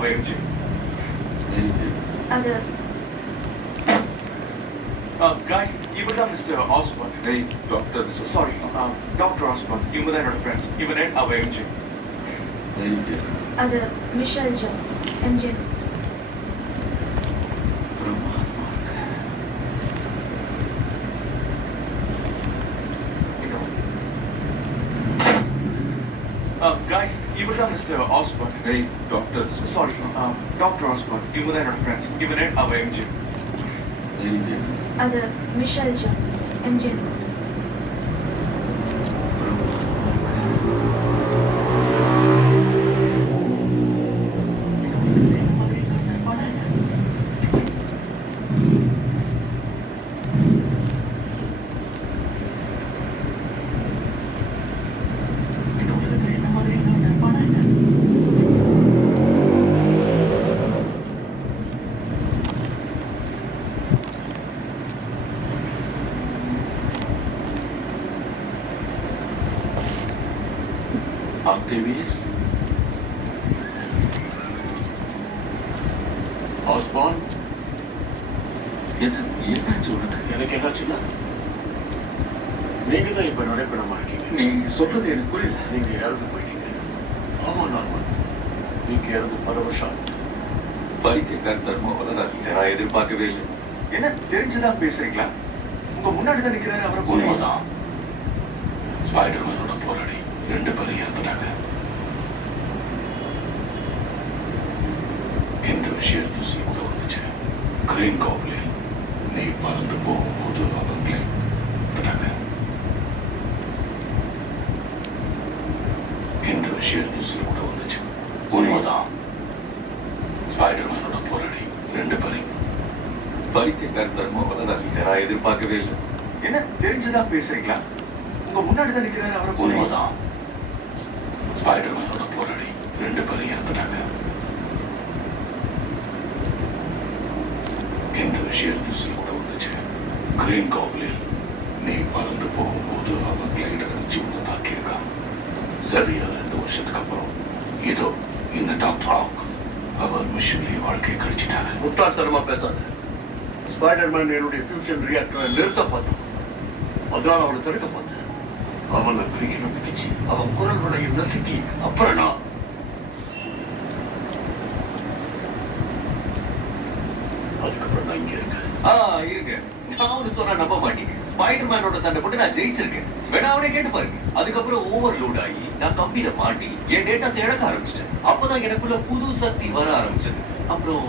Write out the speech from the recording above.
அவ எம்ஜி. அது guys, இவர் தான் mister aspect. Hey, doctor, this is sorry, doctor aspect. இவங்க தான் என்னோட ஃப்ரெண்ட்ஸ். இவனே அவ எம்ஜி. AJ. அது மிஷேல் ஜோன்ஸ் எம்ஜே. guys, இவர் தான் mister aspect. Hey, doctor, this is sorry, doctor aspect. இவங்க தான் என்னோட ஃப்ரெண்ட்ஸ். இவனே அவ எம்ஜி. AJ. அது Michel Jones MJ. Octavius? Aspect, என்னாச்சு உனக்கு? எனக்கு என்னாச்சுன்னா நீங்க தான் இப்ப நடைபெறமா இருக்கீங்க. நீ சொல்றது எனக்கு புரியல. நீங்க இறந்து போயிட்டீங்க. ஆமா நார்மல், நீங்க இறந்து பல வருஷம். பைத்தியக்கார தர்மம் வளராது. நான் எதிர்பார்க்கவே இல்லை. என்ன தெரிஞ்சுதான் பேசுறீங்களா? உங்க முன்னாடி தான் நிக்கிறாரு. அவரை உண்மைதான். ஸ்பைடர்மேனோட போராடி 2 பேரும் இறந்துட்டாங்க. இந்த விஷயம் நியூஸ்ல கூட வந்துச்சு. கிரீன் காப்லின் நீ பறந்து போகும்போது அவங்களே இறந்துட்டாங்க. இந்த விஷயம் நியூஸ்ல கூட வந்துச்சு. உண்மைதான். ஸ்பைடர்மேனோட போராடி 2 பேரும் பைத்தியக்கார தர்மம் வளராது. நான் எதிர்பார்க்கவே இல்லை. என்ன தெரிஞ்சுதான் பேசுறீங்களா? உங்க முன்னாடி தான் நிக்கிறாரு. அவரை உண்மைதான். ஸ்பைடர்மேனோட போராடி 2 பேரும் இறந்துட்டாங்க. இந்த விஷயம் நியூஸ்ல கூட வந்துச்சு. கிரீன் காப்லின் நீ பறந்து போகும்போது அவன் கிளைடர் வச்சு உன்னை தாக்கியிருக்கான். சரியா 2 வருஷத்துக்கு அப்புறம் இதோ இந்த டாக்டர் ஆக் அவர் மிஷன்லயே வாழ்க்கையை கழிச்சிட்டாங்க. முட்டாள்தனமா பேசாத. ஸ்பைடர்மேன் என்னுடைய ஃபியூஷன் ரியாக்டரை நிறுத்த பார்த்தோம். அதனால அவனை தடுக்க பார்த்தேன். அவனை கையில பிடிச்சு அவன் குரல் வளையை நசுக்கி அப்புறம் நான் அதுக்கப்புறம் நான் இங்க இருக்கேன். இருக்கு. நான் ஒன்று சொன்னா நம்ப மாட்டீங்க. ஸ்பைடர்மேனோட சண்டை போட்டு நான் ஜெயிச்சிருக்கேன். வேணா அவனே கேட்டு பாருங்க. அதுக்கப்புறம் ஓவர்லோட் ஆகி நான் கம்பியில மாட்டி என் டேட்டாஸ் இழக்க ஆரம்பிச்சிட்டேன். அப்பதான் எனக்குள்ள புது சக்தி வர ஆரம்பிச்சது. அப்புறம்